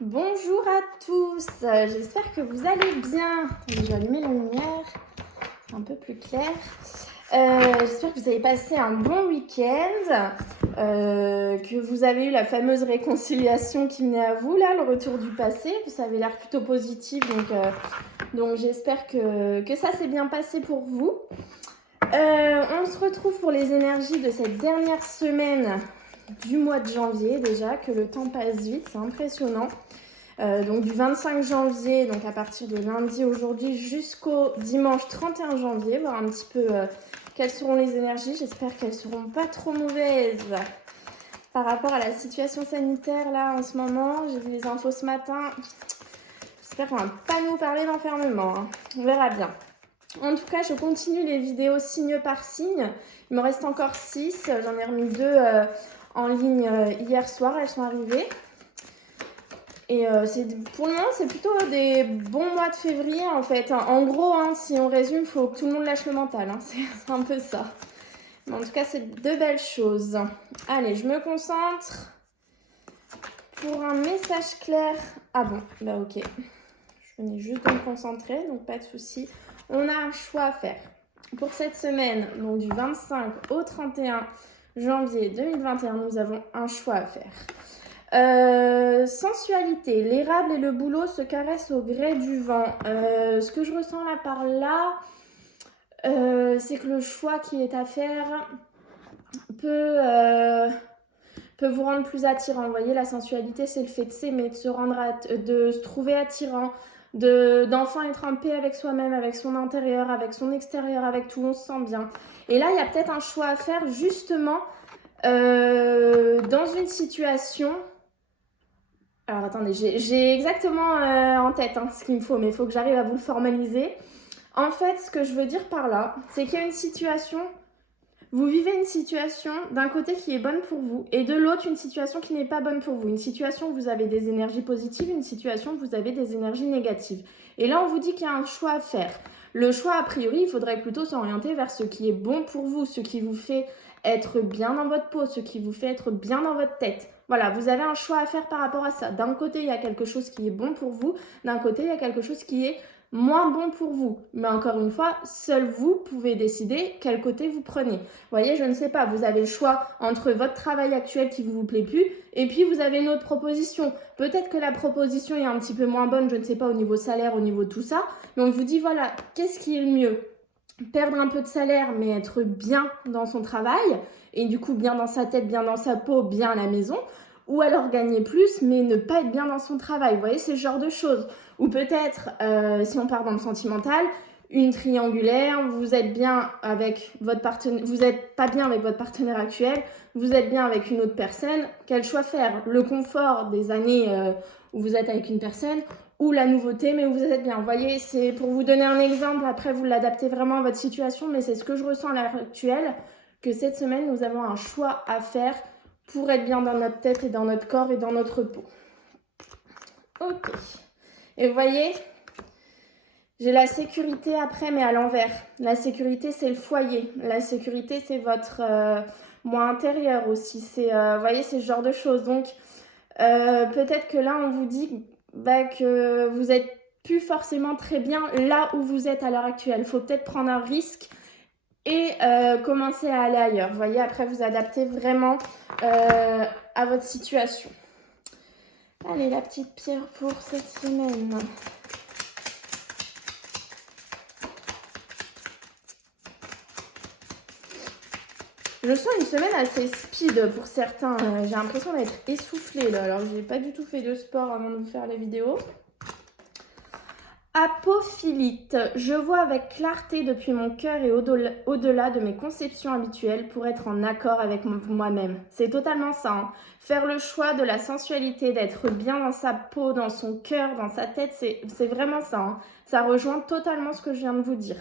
Bonjour à tous, j'espère que vous allez bien. Attendez, je vais allumer la lumière, c'est un peu plus clair. J'espère que vous avez passé un bon week-end, que vous avez eu la fameuse réconciliation qui venait à vous, là, le retour du passé. Vous avez l'air plutôt positif, donc j'espère que ça s'est bien passé pour vous. On se retrouve pour les énergies de cette dernière semaine du mois de janvier déjà, que le temps passe vite, c'est impressionnant. Donc du 25 janvier, donc à partir de lundi aujourd'hui jusqu'au dimanche 31 janvier, voir un petit peu quelles seront les énergies. J'espère qu'elles seront pas trop mauvaises par rapport à la situation sanitaire là en ce moment. J'ai vu les infos ce matin. J'espère qu'on va pas nous parler d'enfermement, hein. On verra bien. En tout cas, je continue les vidéos signe par signe. Il me reste encore 6. J'en ai remis 2 en ligne hier soir. Elles sont arrivées. Et pour le moment, c'est plutôt des bons mois de février en fait. En gros, si on résume, il faut que tout le monde lâche le mental. C'est un peu ça. Mais en tout cas, c'est de belles choses. Allez, je me concentre pour un message clair. Ah bon, bah ok. Je venais juste de me concentrer, donc pas de souci. On a un choix à faire. Pour cette semaine, donc du 25 au 31 janvier 2021, nous avons un choix à faire. Sensualité, l'érable et le bouleau se caressent au gré du vent. Ce que je ressens là par là, c'est que le choix qui est à faire peut vous rendre plus attirant. Vous voyez, la sensualité, c'est le fait de s'aimer, de se trouver attirant, d'enfin être en paix avec soi-même, avec son intérieur, avec son extérieur, avec tout, on se sent bien. Et là, il y a peut-être un choix à faire justement dans une situation. Alors attendez, j'ai exactement en tête ce qu'il me faut, mais il faut que j'arrive à vous le formaliser. En fait, ce que je veux dire par là, c'est qu'il y a une situation, vous vivez une situation d'un côté qui est bonne pour vous et de l'autre une situation qui n'est pas bonne pour vous. Une situation où vous avez des énergies positives, une situation où vous avez des énergies négatives. Et là, on vous dit qu'il y a un choix à faire. Le choix, a priori, il faudrait plutôt s'orienter vers ce qui est bon pour vous, ce qui vous fait être bien dans votre peau, ce qui vous fait être bien dans votre tête. Voilà, vous avez un choix à faire par rapport à ça. D'un côté, il y a quelque chose qui est bon pour vous. D'un côté, il y a quelque chose qui est moins bon pour vous. Mais encore une fois, seul vous pouvez décider quel côté vous prenez. Vous voyez, je ne sais pas, vous avez le choix entre votre travail actuel qui ne vous plaît plus et puis vous avez une autre proposition. Peut-être que la proposition est un petit peu moins bonne, je ne sais pas, au niveau salaire, au niveau de tout ça. Mais on vous dit, voilà, qu'est-ce qui est le mieux ? Perdre un peu de salaire, mais être bien dans son travail, et du coup bien dans sa tête, bien dans sa peau, bien à la maison, ou alors gagner plus, mais ne pas être bien dans son travail. Vous voyez, c'est ce genre de choses. Ou peut-être, si on part dans le sentimental, une triangulaire, vous êtes bien avec votre partenaire, vous n'êtes pas bien avec votre partenaire actuel, vous êtes bien avec une autre personne. Quel choix faire ? Le confort des années où vous êtes avec une personne, ou la nouveauté, mais vous êtes bien. Vous voyez, c'est pour vous donner un exemple, après vous l'adaptez vraiment à votre situation, mais c'est ce que je ressens à l'heure actuelle, que cette semaine, nous avons un choix à faire pour être bien dans notre tête et dans notre corps et dans notre peau. Ok. Et vous voyez, j'ai la sécurité après, mais à l'envers. La sécurité, c'est le foyer. La sécurité, c'est votre moi intérieur aussi. Vous voyez, c'est ce genre de choses. Donc, peut-être que là, on vous dit que vous n'êtes plus forcément très bien là où vous êtes à l'heure actuelle. Il faut peut-être prendre un risque et commencer à aller ailleurs. Vous voyez, après, vous adaptez vraiment à votre situation. Allez, la petite pierre pour cette semaine. Je sens une semaine assez speed pour certains. J'ai l'impression d'être essoufflée là. Alors, j'ai pas du tout fait de sport avant de vous faire les vidéos. Apophilite, je vois avec clarté depuis mon cœur et au-delà de mes conceptions habituelles pour être en accord avec moi-même. C'est totalement ça. Faire le choix de la sensualité, d'être bien dans sa peau, dans son cœur, dans sa tête, c'est vraiment ça. Ça rejoint totalement ce que je viens de vous dire.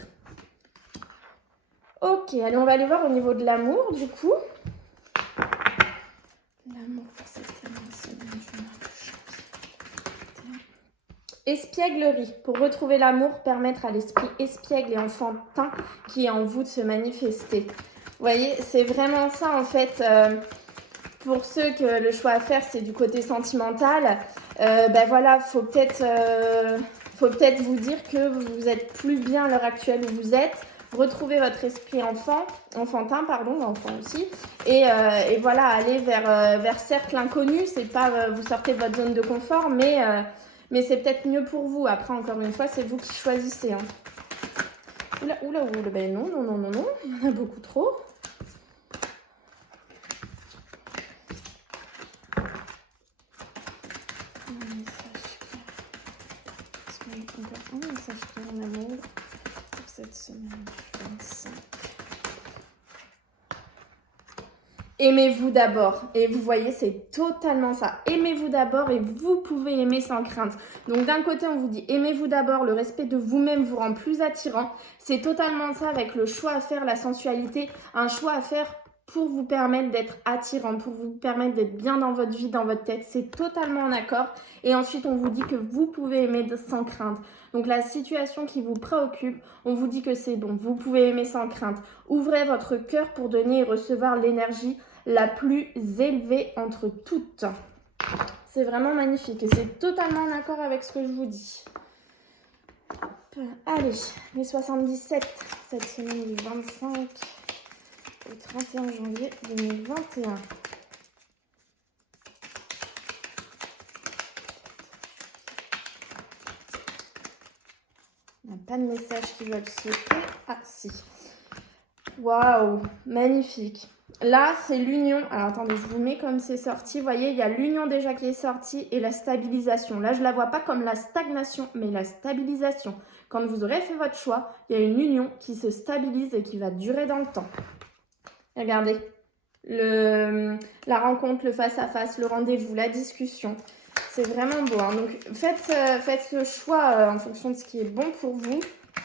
Ok, allez, on va aller voir au niveau de l'amour, du coup. L'amour pour cette semaine du mois de janvier. Espièglerie. Pour retrouver l'amour, permettre à l'esprit espiègle et enfantin qui est en vous de se manifester. Vous voyez, c'est vraiment ça en fait. Pour ceux que le choix à faire, c'est du côté sentimental. voilà, faut peut-être vous dire que vous êtes plus bien à l'heure actuelle où vous êtes. Retrouvez votre esprit enfantin, enfant aussi, et voilà, aller vers cercle inconnu. C'est pas vous sortez de votre zone de confort, mais c'est peut-être mieux pour vous. Après, encore une fois, c'est vous qui choisissez. Hein. Oula, ben non, il y en a beaucoup trop. Un message clair en amour pour cette semaine du 25. Aimez-vous d'abord. Et vous voyez, c'est totalement ça. Aimez-vous d'abord et vous pouvez aimer sans crainte. Donc d'un côté, on vous dit aimez-vous d'abord, le respect de vous-même vous rend plus attirant. C'est totalement ça avec le choix à faire, la sensualité, un choix à faire pour vous permettre d'être attirant, pour vous permettre d'être bien dans votre vie, dans votre tête. C'est totalement en accord. Et ensuite, on vous dit que vous pouvez aimer sans crainte. Donc la situation qui vous préoccupe, on vous dit que c'est bon. Vous pouvez aimer sans crainte. Ouvrez votre cœur pour donner et recevoir l'énergie la plus élevée entre toutes. C'est vraiment magnifique et c'est totalement en accord avec ce que je vous dis. Hop. Allez, les 77, cette semaine du 25 au 31 janvier 2021. Il n'y a pas de messages qui veulent sauter. Ah si. Waouh, magnifique. Là, c'est l'union. Alors, attendez, je vous mets comme c'est sorti. Vous voyez, il y a l'union déjà qui est sortie et la stabilisation. Là, je ne la vois pas comme la stagnation, mais la stabilisation. Quand vous aurez fait votre choix, il y a une union qui se stabilise et qui va durer dans le temps. Regardez, la rencontre, le face-à-face, le rendez-vous, la discussion. C'est vraiment beau. Hein. Donc, faites ce choix en fonction de ce qui est bon pour vous.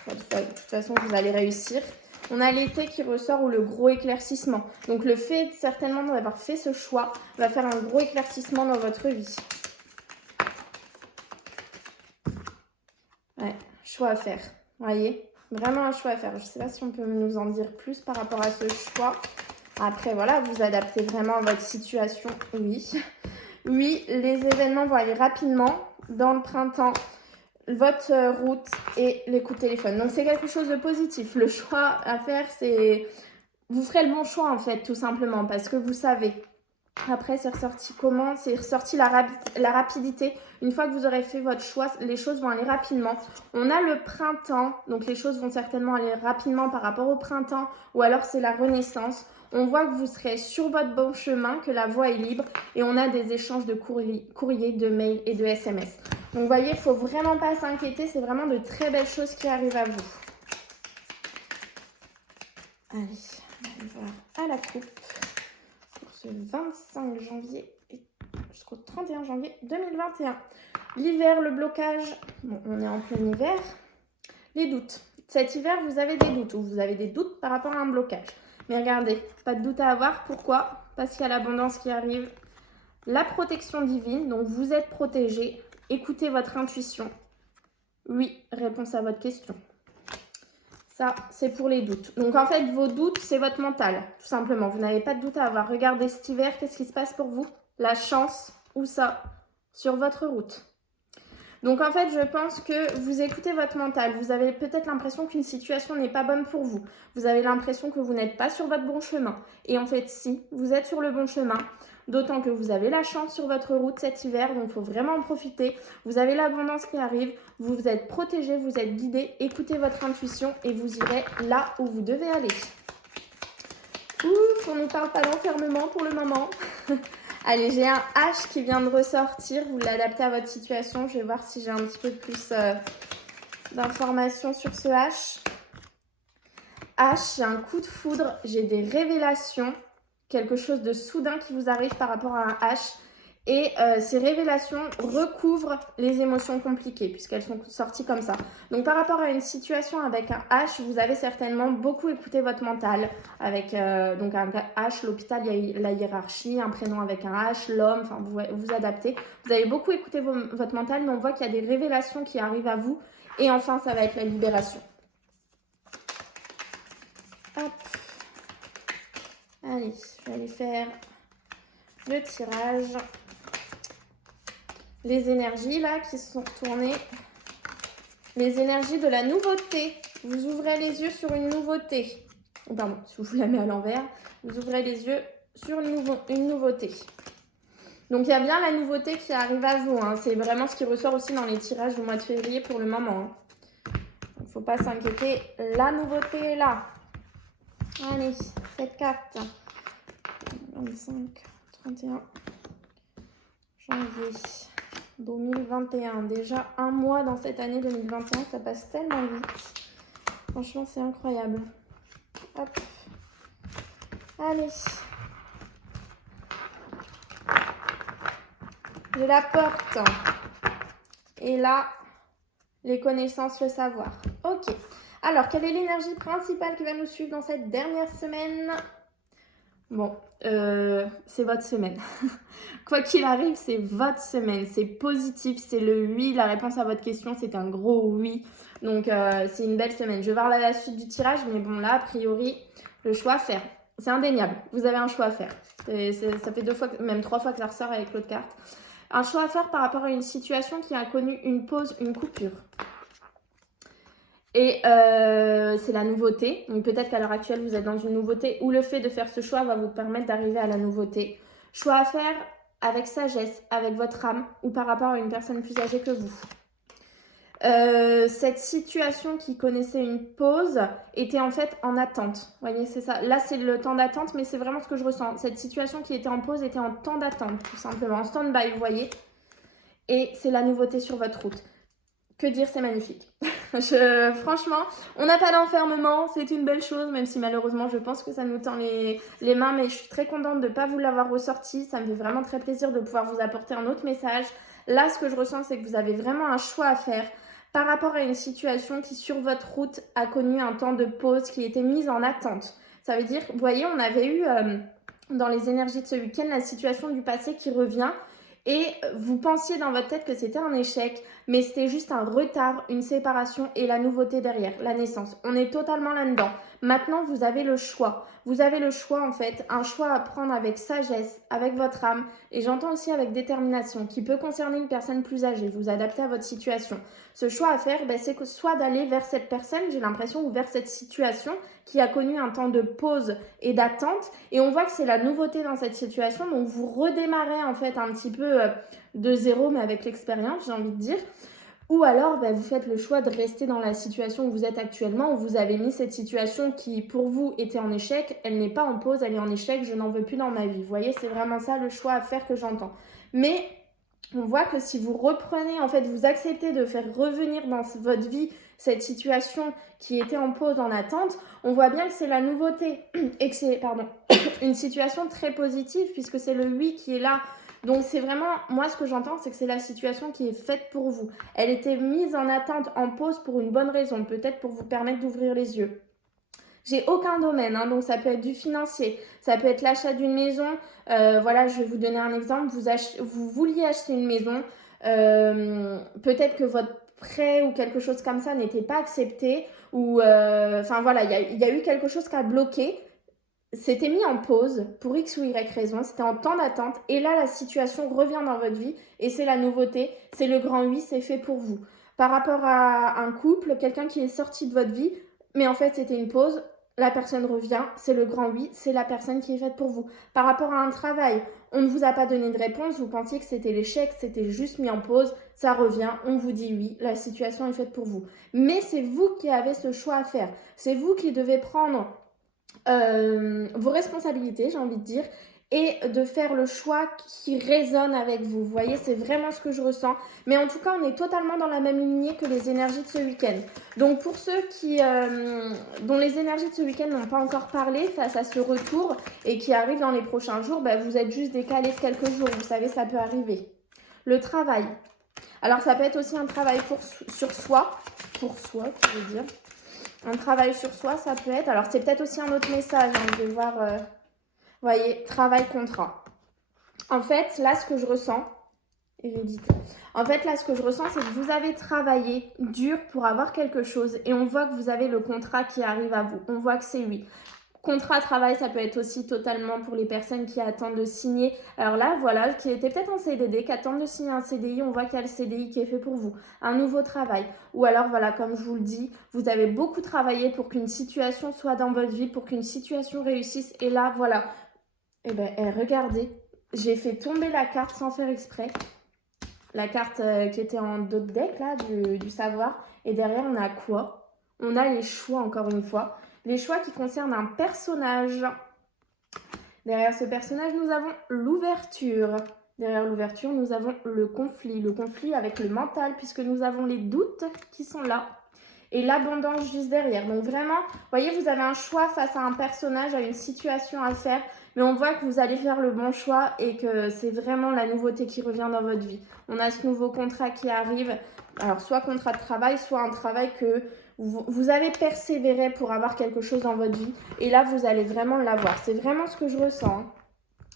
De toute façon, vous allez réussir. On a l'été qui ressort ou le gros éclaircissement. Donc, le fait certainement d'avoir fait ce choix va faire un gros éclaircissement dans votre vie. Ouais, choix à faire. Vous voyez, vraiment un choix à faire. Je ne sais pas si on peut nous en dire plus par rapport à ce choix. Après, voilà, vous adaptez vraiment à votre situation. Oui. Oui, les événements vont aller rapidement dans le printemps. Votre route et les coups de téléphone. Donc, c'est quelque chose de positif. Le choix à faire, c'est... Vous ferez le bon choix, en fait, tout simplement, parce que vous savez. Après, c'est ressorti comment? C'est ressorti la rapidité. Une fois que vous aurez fait votre choix, les choses vont aller rapidement. On a le printemps, donc les choses vont certainement aller rapidement par rapport au printemps, ou alors c'est la renaissance. On voit que vous serez sur votre bon chemin, que la voie est libre, et on a des échanges de courriers, de mails et de SMS. Donc, vous voyez, il ne faut vraiment pas s'inquiéter. C'est vraiment de très belles choses qui arrivent à vous. Allez, on va aller voir à la coupe pour ce 25 janvier jusqu'au 31 janvier 2021. L'hiver, le blocage. Bon, on est en plein hiver. Les doutes. Cet hiver, vous avez des doutes ou vous avez des doutes par rapport à un blocage. Mais regardez, pas de doute à avoir. Pourquoi? Parce qu'il y a l'abondance qui arrive. La protection divine, donc vous êtes protégé. Écoutez votre intuition. Oui, réponse à votre question. Ça, c'est pour les doutes. Donc, en fait, vos doutes, c'est votre mental, tout simplement. Vous n'avez pas de doute à avoir. Regardez cet hiver, qu'est-ce qui se passe pour vous? La chance, où ça? Sur votre route. Donc, en fait, je pense que vous écoutez votre mental. Vous avez peut-être l'impression qu'une situation n'est pas bonne pour vous. Vous avez l'impression que vous n'êtes pas sur votre bon chemin. Et en fait, si, vous êtes sur le bon chemin. D'autant que vous avez la chance sur votre route cet hiver, donc il faut vraiment en profiter. Vous avez l'abondance qui arrive, vous êtes protégé, vous êtes guidé. Écoutez votre intuition et vous irez là où vous devez aller. Ouf, on ne parle pas d'enfermement pour le moment. Allez, j'ai un H qui vient de ressortir. Vous l'adaptez à votre situation. Je vais voir si j'ai un petit peu plus d'informations sur ce H. H, j'ai un coup de foudre, j'ai des révélations. Quelque chose de soudain qui vous arrive par rapport à un H. Et ces révélations recouvrent les émotions compliquées puisqu'elles sont sorties comme ça. Donc par rapport à une situation avec un H, vous avez certainement beaucoup écouté votre mental. Avec donc un H, l'hôpital, il y a la hiérarchie, un prénom avec un H, l'homme, enfin vous adaptez. Vous avez beaucoup écouté votre mental, mais on voit qu'il y a des révélations qui arrivent à vous. Et enfin, ça va être la libération. Hop. Allez, je vais aller faire le tirage les énergies là qui se sont retournées. Les énergies de la nouveauté. Vous ouvrez les yeux sur une nouveauté. Pardon, si je vous la mets à l'envers, vous ouvrez les yeux sur une nouveauté. Donc, il y a bien la nouveauté qui arrive à vous. Hein. C'est vraiment ce qui ressort aussi dans les tirages du mois de février pour le moment. Hein. Il ne faut pas s'inquiéter. La nouveauté est là. Allez, cette carte. 25, 31 janvier 2021. Déjà un mois dans cette année 2021. Ça passe tellement vite. Franchement, c'est incroyable. Hop. Allez. J'ai la porte. Et là, les connaissances, le savoir. Ok. Alors, quelle est l'énergie principale qui va nous suivre dans cette dernière semaine? Bon, c'est votre semaine. Quoi qu'il arrive, c'est votre semaine. C'est positif, c'est le oui. La réponse à votre question, c'est un gros oui. Donc, c'est une belle semaine. Je vais voir la suite du tirage, mais bon, là, a priori, le choix à faire. C'est indéniable. Vous avez un choix à faire. Ça fait 2 fois, même 3 fois que ça ressort avec l'autre carte. Un choix à faire par rapport à une situation qui a connu une pause, une coupure. Et c'est la nouveauté. Donc peut-être qu'à l'heure actuelle, vous êtes dans une nouveauté ou le fait de faire ce choix va vous permettre d'arriver à la nouveauté. Choix à faire avec sagesse, avec votre âme ou par rapport à une personne plus âgée que vous. Cette situation qui connaissait une pause était en fait en attente. Vous voyez, c'est ça. Là, c'est le temps d'attente, mais c'est vraiment ce que je ressens. Cette situation qui était en pause était en temps d'attente, tout simplement. En stand-by, vous voyez. Et c'est la nouveauté sur votre route. Que dire, c'est magnifique. Franchement, on n'a pas d'enfermement, c'est une belle chose, même si malheureusement, je pense que ça nous tend les mains, mais je suis très contente de ne pas vous l'avoir ressorti. Ça me fait vraiment très plaisir de pouvoir vous apporter un autre message. Là, ce que je ressens, c'est que vous avez vraiment un choix à faire par rapport à une situation qui, sur votre route, a connu un temps de pause, qui était mise en attente. Ça veut dire, vous voyez, on avait eu dans les énergies de ce week-end la situation du passé qui revient. Et vous pensiez dans votre tête que c'était un échec, mais c'était juste un retard, une séparation et la nouveauté derrière, la naissance. On est totalement là-dedans. Maintenant, vous avez le choix. Vous avez le choix en fait, un choix à prendre avec sagesse, avec votre âme, et j'entends aussi avec détermination, qui peut concerner une personne plus âgée, vous adapter à votre situation. Ce choix à faire, c'est que soit d'aller vers cette personne, j'ai l'impression, ou vers cette situation qui a connu un temps de pause et d'attente, et on voit que c'est la nouveauté dans cette situation, donc vous redémarrez en fait un petit peu de zéro, mais avec l'expérience, j'ai envie de dire. Ou alors, vous faites le choix de rester dans la situation où vous êtes actuellement, où vous avez mis cette situation qui, pour vous, était en échec. Elle n'est pas en pause, elle est en échec, je n'en veux plus dans ma vie. Vous voyez, c'est vraiment ça le choix à faire que j'entends. Mais on voit que si vous reprenez, en fait, vous acceptez de faire revenir dans votre vie cette situation qui était en pause, en attente, on voit bien que c'est la nouveauté et que c'est, une situation très positive puisque c'est le oui qui est là. Donc c'est vraiment, moi ce que j'entends, c'est que c'est la situation qui est faite pour vous. Elle était mise en attente, en pause pour une bonne raison, peut-être pour vous permettre d'ouvrir les yeux. J'ai aucun domaine, donc ça peut être du financier, ça peut être l'achat d'une maison. Voilà, je vais vous donner un exemple. Vous vouliez acheter une maison, peut-être que votre prêt ou quelque chose comme ça n'était pas accepté, ou voilà, il y a eu quelque chose qui a bloqué. C'était mis en pause pour X ou Y raison, c'était en temps d'attente et là la situation revient dans votre vie et c'est la nouveauté, c'est le grand oui, c'est fait pour vous. Par rapport à un couple, quelqu'un qui est sorti de votre vie, mais en fait c'était une pause, la personne revient, c'est le grand oui, c'est la personne qui est faite pour vous. Par rapport à un travail, on ne vous a pas donné de réponse, vous pensiez que c'était l'échec, c'était juste mis en pause, ça revient, on vous dit oui, la situation est faite pour vous. Mais c'est vous qui avez ce choix à faire, c'est vous qui devez prendre vos responsabilités, j'ai envie de dire, et de faire le choix qui résonne avec vous. Vous voyez, c'est vraiment ce que je ressens. Mais en tout cas, on est totalement dans la même lignée que les énergies de ce week-end. Donc pour ceux dont les énergies de ce week-end n'ont pas encore parlé face à ce retour et qui arrivent dans les prochains jours, vous êtes juste décalé de quelques jours. Vous savez, ça peut arriver. Le travail. Alors ça peut être aussi un travail sur soi. Pour soi, je veux dire. Un travail sur soi, ça peut être... Alors, c'est peut-être aussi un autre message. Je vais voir... Vous voyez, travail, contrat. En fait, là, ce que je ressens... Hérédité. En fait, là, ce que je ressens, c'est que vous avez travaillé dur pour avoir quelque chose. Et on voit que vous avez le contrat qui arrive à vous. On voit que c'est oui. Contrat de travail, ça peut être aussi totalement pour les personnes qui attendent de signer. Alors là, voilà, qui étaient peut-être en CDD, qui attendent de signer un CDI, on voit qu'il y a le CDI qui est fait pour vous. Un nouveau travail. Ou alors, voilà, comme je vous le dis, vous avez beaucoup travaillé pour qu'une situation soit dans votre vie, pour qu'une situation réussisse. Et là, voilà. Eh ben, regardez, j'ai fait tomber la carte sans faire exprès. La carte qui était en dos de deck, là, du savoir. Et derrière, on a quoi? On a les choix, encore une fois. Les choix qui concernent un personnage. Derrière ce personnage, nous avons l'ouverture. Derrière l'ouverture, nous avons le conflit. Le conflit avec le mental, puisque nous avons les doutes qui sont là. Et l'abondance juste derrière. Donc vraiment, vous voyez, vous avez un choix face à un personnage, à une situation à faire. Mais on voit que vous allez faire le bon choix et que c'est vraiment la nouveauté qui revient dans votre vie. On a ce nouveau contrat qui arrive. Alors, soit contrat de travail, soit un travail que vous avez persévéré pour avoir quelque chose dans votre vie. Et là, vous allez vraiment l'avoir. C'est vraiment ce que je ressens.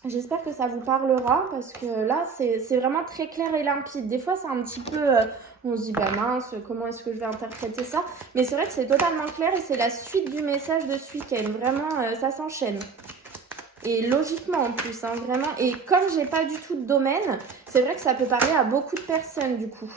J'espère que ça vous parlera parce que là, c'est vraiment très clair et limpide. Des fois, c'est un petit peu... on se dit, bah mince, comment est-ce que je vais interpréter ça? Mais c'est vrai que c'est totalement clair et c'est la suite du message de ce week-end. Vraiment, ça s'enchaîne. Et logiquement en plus, hein, vraiment. Et comme j'ai pas du tout de domaine, c'est vrai que ça peut parler à beaucoup de personnes du coup.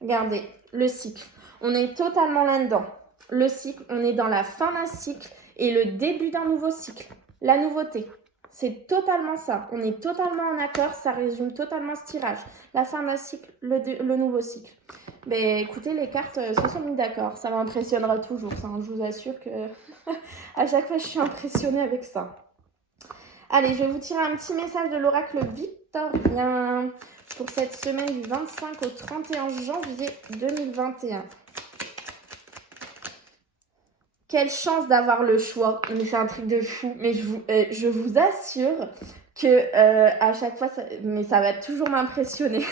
Regardez, le cycle. On est totalement là-dedans. Le cycle, on est dans la fin d'un cycle et le début d'un nouveau cycle. La nouveauté. C'est totalement ça. On est totalement en accord. Ça résume totalement ce tirage. La fin d'un cycle, le nouveau cycle. Ben, écoutez, les cartes se sont mis d'accord. Ça m'impressionnera toujours. Ça, hein. Je vous assure que à chaque fois, je suis impressionnée avec ça. Allez, je vais vous tirer un petit message de l'oracle victorien pour cette semaine du 25 au 31 janvier 2021. Quelle chance d'avoir le choix. Mais c'est un truc de fou. Mais je vous assure que à chaque fois, mais ça va toujours m'impressionner.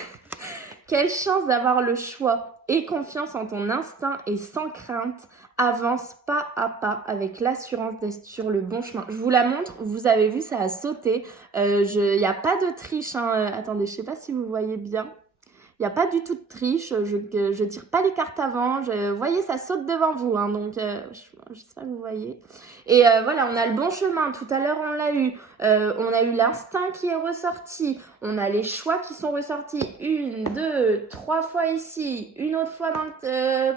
Quelle chance d'avoir le choix. Aie confiance en ton instinct et sans crainte. Avance pas à pas avec l'assurance d'être sur le bon chemin. Je vous la montre. Vous avez vu, ça a sauté. Il n'y a pas de triche. Hein. Attendez, je ne sais pas si vous voyez bien. Il n'y a pas du tout de triche, je tire pas les cartes avant, vous voyez, ça saute devant vous, hein, donc je sais pas si vous voyez. Et voilà, on a le bon chemin, tout à l'heure on l'a eu, on a eu l'instinct qui est ressorti, on a les choix qui sont ressortis, 1, 2, 3 fois ici, une autre fois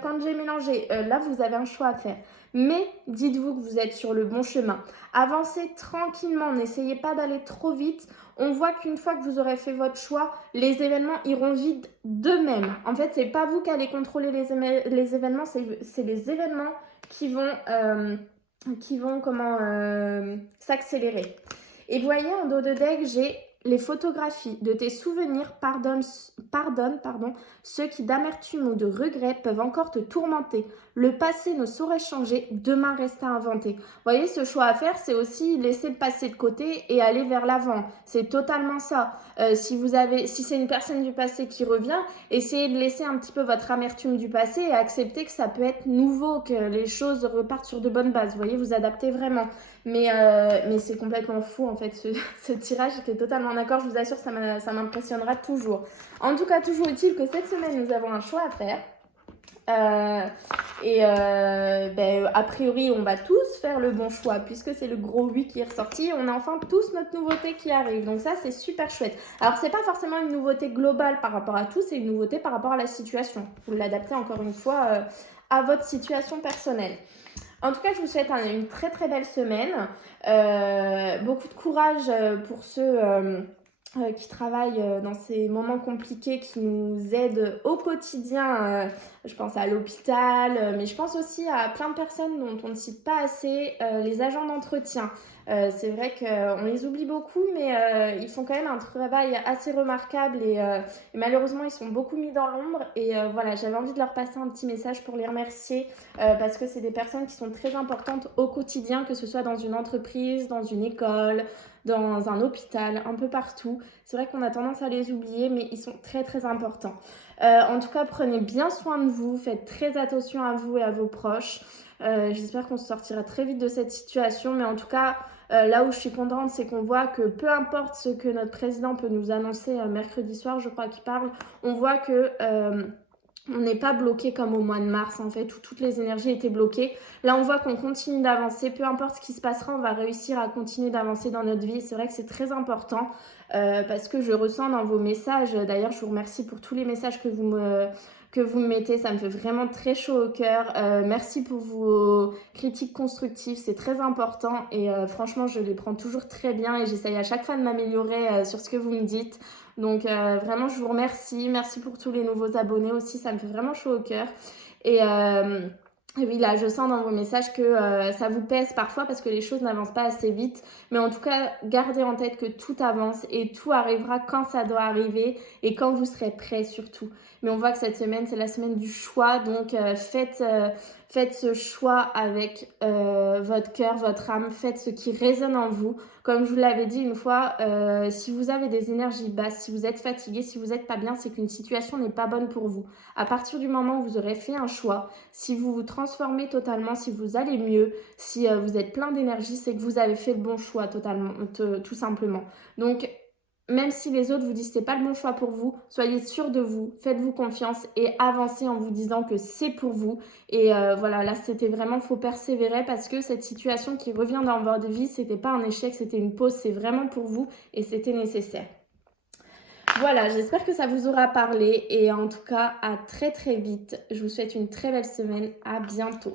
quand j'ai mélangé, là vous avez un choix à faire. Mais dites-vous que vous êtes sur le bon chemin. Avancez tranquillement, n'essayez pas d'aller trop vite. On voit qu'une fois que vous aurez fait votre choix, les événements iront vite d'eux-mêmes. En fait, c'est pas vous qui allez contrôler les événements, c'est les événements qui vont s'accélérer. Et vous voyez, en dos de deck, j'ai les photographies de tes souvenirs. Pardonne, ceux qui d'amertume ou de regret peuvent encore te tourmenter. Le passé ne saurait changer, demain reste à inventer. Vous voyez, ce choix à faire, c'est aussi laisser le passé de côté et aller vers l'avant. C'est totalement ça. Si c'est une personne du passé qui revient, essayez de laisser un petit peu votre amertume du passé et accepter que ça peut être nouveau, que les choses repartent sur de bonnes bases. Vous voyez, vous adaptez vraiment. Mais c'est complètement fou en fait, ce tirage. J'étais totalement d'accord, je vous assure, ça m'impressionnera toujours. En tout cas, toujours utile que cette semaine, nous avons un choix à faire. A priori, on va tous faire le bon choix puisque c'est le gros 8 qui est ressorti. On a enfin tous notre nouveauté qui arrive. Donc ça, c'est super chouette. Alors, c'est pas forcément une nouveauté globale par rapport à tout, c'est une nouveauté par rapport à la situation. Vous l'adaptez encore une fois à votre situation personnelle. En tout cas, je vous souhaite une très très belle semaine. Beaucoup de courage pour ceux qui travaillent dans ces moments compliqués, qui nous aident au quotidien. Je pense à l'hôpital, mais je pense aussi à plein de personnes dont on ne cite pas assez, les agents d'entretien. C'est vrai qu'on les oublie beaucoup, mais ils font quand même un travail assez remarquable et malheureusement, ils sont beaucoup mis dans l'ombre. Et voilà, j'avais envie de leur passer un petit message pour les remercier parce que c'est des personnes qui sont très importantes au quotidien, que ce soit dans une entreprise, dans une école, dans un hôpital, un peu partout. C'est vrai qu'on a tendance à les oublier, mais ils sont très très importants. En tout cas, prenez bien soin de vous, faites très attention à vous et à vos proches. J'espère qu'on se sortira très vite de cette situation, mais en tout cas, là où je suis contente, c'est qu'on voit que peu importe ce que notre président peut nous annoncer mercredi soir, je crois qu'il parle, on voit que On n'est pas bloqué comme au mois de mars en fait où toutes les énergies étaient bloquées. Là on voit qu'on continue d'avancer, peu importe ce qui se passera, on va réussir à continuer d'avancer dans notre vie. C'est vrai que c'est très important parce que je ressens dans vos messages, d'ailleurs je vous remercie pour tous les messages que vous me mettez, ça me fait vraiment très chaud au cœur. Merci pour vos critiques constructives, c'est très important et franchement je les prends toujours très bien et j'essaye à chaque fois de m'améliorer sur ce que vous me dites. Donc vraiment je vous remercie, merci pour tous les nouveaux abonnés aussi, ça me fait vraiment chaud au cœur. Et oui, là, je sens dans vos messages que ça vous pèse parfois parce que les choses n'avancent pas assez vite. Mais en tout cas, gardez en tête que tout avance et tout arrivera quand ça doit arriver et quand vous serez prêt surtout. Mais on voit que cette semaine, c'est la semaine du choix. Donc, faites ce choix avec votre cœur, votre âme. Faites ce qui résonne en vous. Comme je vous l'avais dit une fois, si vous avez des énergies basses, si vous êtes fatigué, si vous n'êtes pas bien, c'est qu'une situation n'est pas bonne pour vous. À partir du moment où vous aurez fait un choix, si vous vous transformez totalement, si vous allez mieux, si vous êtes plein d'énergie, c'est que vous avez fait le bon choix totalement, tout simplement. Donc, même si les autres vous disent que c'est pas le bon choix pour vous, soyez sûr de vous, faites-vous confiance et avancez en vous disant que c'est pour vous. Et voilà, là c'était vraiment, faut persévérer parce que cette situation qui revient dans votre vie, c'était pas un échec, c'était une pause, c'est vraiment pour vous et c'était nécessaire. Voilà, j'espère que ça vous aura parlé et en tout cas à très très vite. Je vous souhaite une très belle semaine, à bientôt.